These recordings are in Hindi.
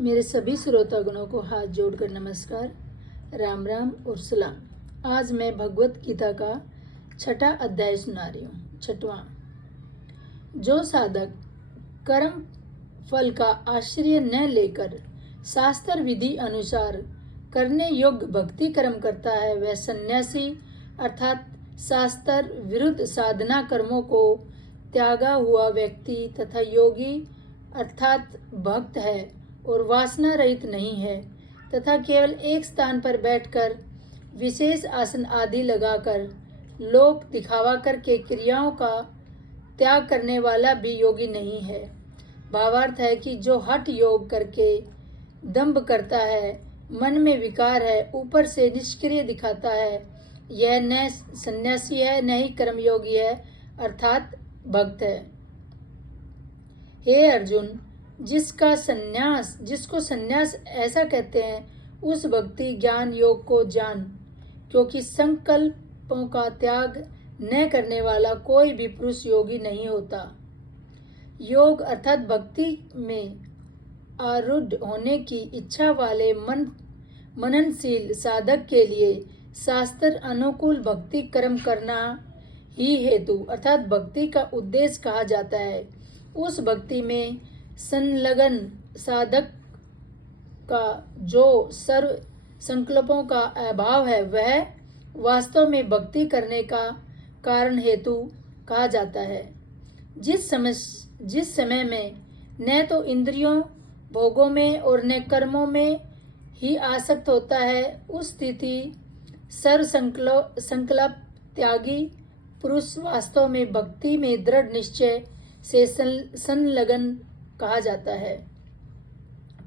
मेरे सभी श्रोतागणों को हाथ जोड़कर नमस्कार, राम राम और सलाम। आज मैं भगवत गीता का 6वां अध्याय सुना रही हूँ। 6वां, जो साधक कर्म फल का आश्रय न लेकर शास्त्र विधि अनुसार करने योग्य भक्ति कर्म करता है, वह सन्यासी अर्थात शास्त्र विरुद्ध साधना कर्मों को त्यागा हुआ व्यक्ति तथा योगी अर्थात भक्त है और वासना रहित नहीं है तथा केवल एक स्थान पर बैठकर विशेष आसन आदि लगाकर लोक दिखावा करके क्रियाओं का त्याग करने वाला भी योगी नहीं है। भावार्थ है कि जो हठ योग करके दंभ करता है, मन में विकार है, ऊपर से निष्क्रिय दिखाता है, यह न सन्यासी है न ही कर्मयोगी है अर्थात भक्त है। हे अर्जुन, जिसको सन्यास ऐसा कहते हैं, उस भक्ति ज्ञान योग को जान, क्योंकि संकल्पों का त्याग न करने वाला कोई भी पुरुष योगी नहीं होता। योग अर्थात भक्ति में आरूढ़ होने की इच्छा वाले मननशील साधक के लिए शास्त्र अनुकूल भक्ति कर्म करना ही हेतु अर्थात भक्ति का उद्देश्य कहा जाता है। उस भक्ति में संलग्न साधक का जो सर्व संकल्पों का अभाव है, वह वास्तव में भक्ति करने का कारण हेतु कहा जाता है। जिस समय में न तो इंद्रियों भोगों में और न कर्मों में ही आसक्त होता है, उस स्थिति सर्व संकल्प त्यागी पुरुष वास्तव में भक्ति में दृढ़ निश्चय से संलग्न कहा जाता है।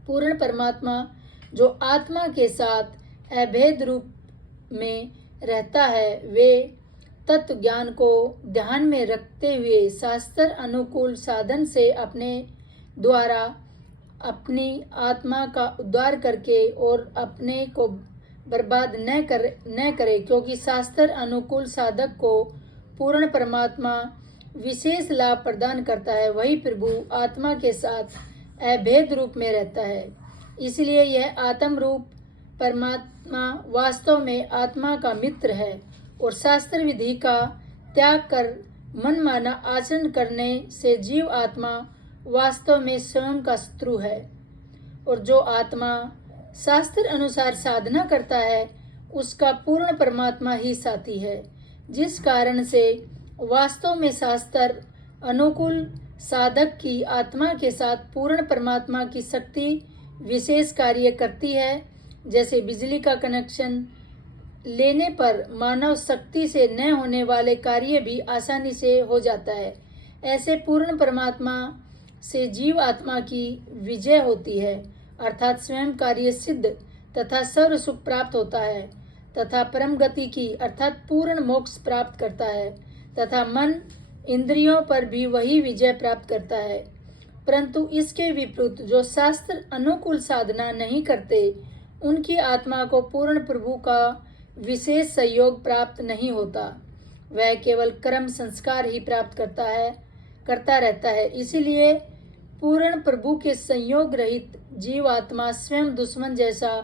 पूर्ण परमात्मा जो आत्मा के साथ अभेद रूप में रहता है, वे तत्व ज्ञान को ध्यान में रखते हुए शास्त्र अनुकूल साधन से अपने द्वारा अपनी आत्मा का उद्धार करके और अपने को बर्बाद न करे, क्योंकि शास्त्र अनुकूल साधक को पूर्ण परमात्मा विशेष लाभ प्रदान करता है। वही प्रभु आत्मा के साथ अभेद रूप में रहता है। इसलिए यह आत्म रूप परमात्मा वास्तव में आत्मा का मित्र है और शास्त्र विधि का त्याग कर मनमाना आचरण करने से जीव आत्मा वास्तव में स्वयं का शत्रु है। और जो आत्मा शास्त्र अनुसार साधना करता है, उसका पूर्ण परमात्मा ही साथी है। जिस कारण से वास्तव में शास्त्र अनुकूल साधक की आत्मा के साथ पूर्ण परमात्मा की शक्ति विशेष कार्य करती है। जैसे बिजली का कनेक्शन लेने पर मानव शक्ति से न होने वाले कार्य भी आसानी से हो जाता है, ऐसे पूर्ण परमात्मा से जीव आत्मा की विजय होती है, अर्थात स्वयं कार्य सिद्ध तथा सर्व सुख प्राप्त होता है तथा परम गति की अर्थात पूर्ण मोक्ष प्राप्त करता है तथा मन इंद्रियों पर भी वही विजय प्राप्त करता है। परंतु इसके विपरीत जो शास्त्र अनुकूल साधना नहीं करते, उनकी आत्मा को पूर्ण प्रभु का विशेष सहयोग प्राप्त नहीं होता। वह केवल कर्म संस्कार ही प्राप्त करता रहता है। इसीलिए पूर्ण प्रभु के संयोग रहित जीव आत्मा स्वयं दुश्मन जैसा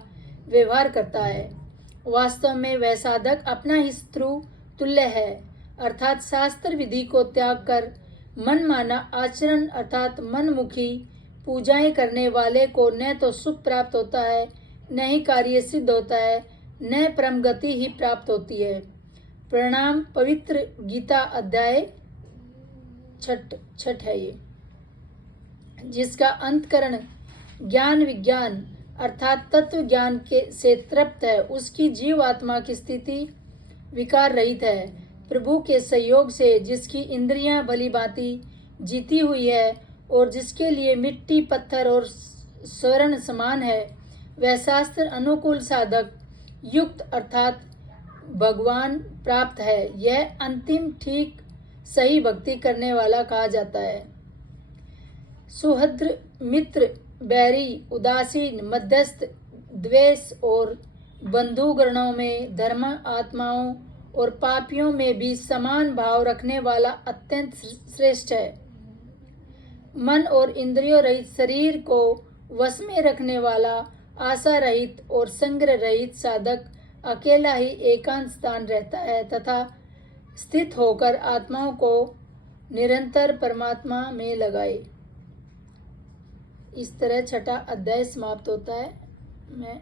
व्यवहार करता है। वास्तव में वह साधक अपना ही शत्रु तुल्य है, अर्थात शास्त्र विधि को त्याग कर मनमाना आचरण अर्थात मनमुखी पूजाएं करने वाले को न तो सुख प्राप्त होता है, न ही कार्य सिद्ध होता है, न परम गति ही प्राप्त होती है। प्रणाम। पवित्र गीता अध्याय 6 है ये, जिसका अंतकरण ज्ञान विज्ञान अर्थात तत्व ज्ञान से तृप्त है, उसकी जीव आत्मा की स्थिति विकार रहित है। प्रभु के सहयोग से जिसकी इंद्रियां भली भांति जीती हुई है और जिसके लिए मिट्टी पत्थर और स्वर्ण समान है, वह शास्त्र अनुकूल साधक युक्त अर्थात भगवान प्राप्त है। यह अंतिम ठीक सही भक्ति करने वाला कहा जाता है। सुहृद मित्र बैरी उदासीन मध्यस्थ द्वेष और बंधुगणों में धर्म आत्माओं और पापियों में भी समान भाव रखने वाला अत्यंत श्रेष्ठ है। मन और इंद्रियों रहित शरीर को वश में रखने वाला आशा रहित और संग्रह रहित साधक अकेला ही एकांत स्थान रहता है तथा स्थित होकर आत्माओं को निरंतर परमात्मा में लगाए। इस तरह छठा अध्याय समाप्त होता है। मैं